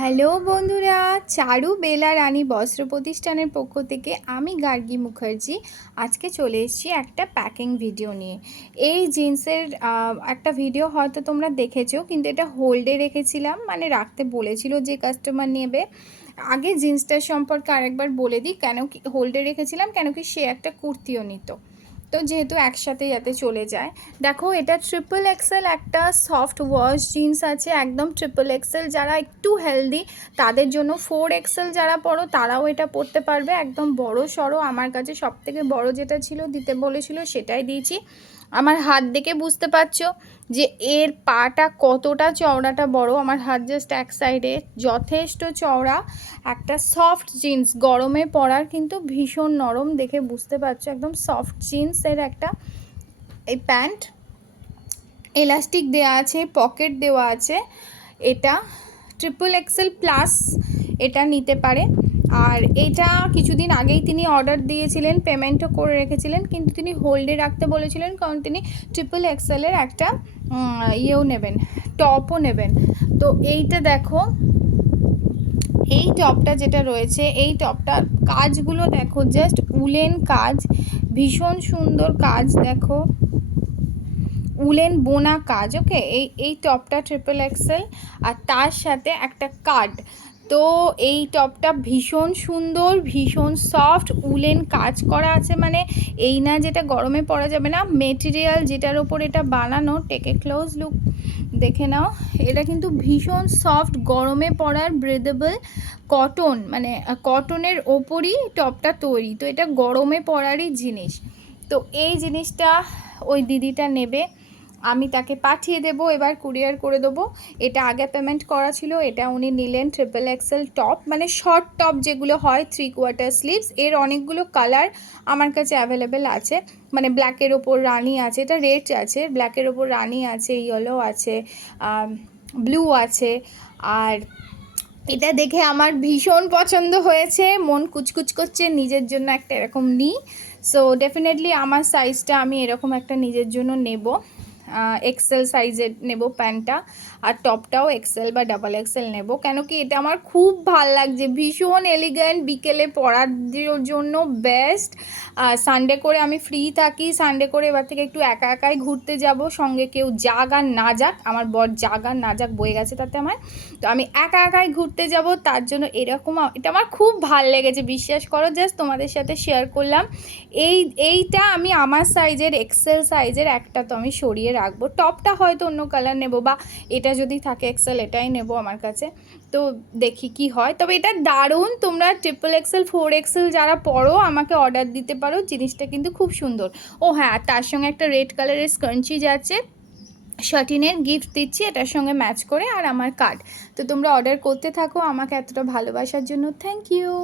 Hello বন্ধুরা, চারু বেলা রানী বস্ত্র প্রতিষ্ঠানের পক্ষ থেকে আমি গার্গী মুখার্জি আজকে চলে এসেছি একটা প্যাকিং ভিডিও নিয়ে। এই জিন্সের একটা ভিডিও হয়তো তোমরা দেখেছো, কিন্তু এটা হোল্ডে রেখেছিলাম, মানে রাখতে বলেছিল যে কাস্টমার নেবে। আগে জিন্সটার সম্পর্কে আরেকবার বলে দিই কেন কি হোল্ডে রেখেছিলাম, কেন কি সে একটা কুর্তিও নিত, তো যেহেতু একসাথে যাতে চলে যায়। দেখো, এটা ট্রিপল এক্সেল একটা সফট ওয়াশ জিন্স আছে, একদম ট্রিপল এক্সেল। যারা একটু হেলদি তাদের জন্য, 4 এক্সেল যারা পরো তারাও এটা পরতে পারবে। একদম বড় সড়ো, আমার কাছে সবথেকে বড় যেটা ছিল দিতে বলেছিল সেটাই দিয়েছি। আমার হাত দেখে বুঝতে পারছো যে এর পাটা কতটা চওড়াটা বড়। আমার হাত জাস্ট এক সাইডে, যথেষ্ট চওড়া। একটা সফট জিন্স, গরমে পরার কিন্তু ভীষণ নরম, দেখে বুঝতে পারছো একদম সফট জিন্সের একটা এই প্যান্ট। এলাস্টিক দেওয়া আছে, পকেট দেওয়া আছে। এটা ট্রিপল এক্সেল প্লাস এটা নিতে পারে। আর এটা কিছুদিন আগেই তিনি অর্ডার দিয়েছিলেন, পেমেন্টও করে রেখেছিলেন, কিন্তু তিনি হোল্ডে রাখতে বলেছিলেন কারণ তিনি ট্রিপল এক্সেলের একটা ইয়েও নেবেন, টপও নেবেন। তো এইটা দেখো, এই টপটা যেটা রয়েছে, এই টপটার কাজগুলো দেখো, জাস্ট উলেন কাজ, ভীষণ সুন্দর কাজ। দেখো, উলেন বোনা কাজ। ওকে, এই টপটা ট্রিপল এক্সেল, আর তার সাথে একটা কার্ড। তো এই টপটা ভীষণ সুন্দর, ভীষণ সফট, উলেন কাজ করা আছে, মানে এই না যেটা গরমে পরা যাবে না। মেটেরিয়াল যেটার ওপর এটা বানানো, টেকে ক্লোজ লুক দেখে নাও, এটা কিন্তু ভীষণ সফট, গরমে পরার ব্রেদেবল কটন, মানে কটনের ওপরই টপটা তৈরি। তো এটা গরমে পরারই জিনিস। তো এই জিনিসটা ওই দিদিটা নেবে, আমি তাকে পাঠিয়ে দেবো, এবার কুরিয়ার করে দেবো। এটা আগে পেমেন্ট করা ছিল, এটা উনি নিলেন। ট্রিপল এক্সেল টপ, মানে শর্ট টপ যেগুলো হয় 3/4 স্লিভস। এর অনেকগুলো কালার আমার কাছে অ্যাভেলেবেল আছে, মানে ব্ল্যাকের ওপর রানি আছে, এটা রেড আছে, ব্ল্যাকের ওপর রানি আছে, ইয়েলো আছে, ব্লু আছে। আর এটা দেখে আমার ভীষণ পছন্দ হয়েছে, মন কুচকুচ করছে নিজের জন্য একটা এরকম নিই। সো ডেফিনেটলি আমার সাইজটা আমি এরকম একটা নিজের জন্য নেব, এক্সেল সাইজের নেব প্যান্টটা, আর টপটাও এক্সেল বা ডাবল এক্সেল নেব। কেন কি এটা আমার খুব ভাল লাগছে, ভীষণ এলিগ্যান্ট, বিকেলে পরার জন্য বেস্ট। সানডে করে আমি ফ্রি থাকি, সানডে করে এবার থেকে একটু একা একাই ঘুরতে যাব, সঙ্গে কেউ যাক আর না যাক, আমার বর যাক আর না যাক বয়ে গেছে তাতে আমার। তো আমি একা একাই ঘুরতে যাব, তার জন্য এরকম এটা আমার খুব ভাল লেগেছে, বিশ্বাস করো। জাস্ট তোমাদের সাথে শেয়ার করলাম। এইটা আমি আমার সাইজের, এক্সেল সাইজের একটা তো আমি সরিয়ে রাখবো। টপটা হয়তো অন্য কালার নেব, বা এটা যদি থাকে এক্সেল এটাই নেব আমার কাছে। তো দেখি কি হয়। তবে এটা দারুণ, তোমরা ট্রিপল এক্সেল 4 এক্সেল যারা পরো আমাকে অর্ডার দিতে পারো, জিনিসটা কিন্তু খুব সুন্দর। ও হ্যাঁ, তার সঙ্গে একটা রেড কালারের স্কার্চি যাচ্ছে, শার্টিনের গিফট দিচ্ছি এটার সঙ্গে ম্যাচ করে, আর আমার কার্ড। তো তোমরা অর্ডার করতে থাকো, আমাকে এতটা ভালোবাসার জন্য থ্যাংক ইউ।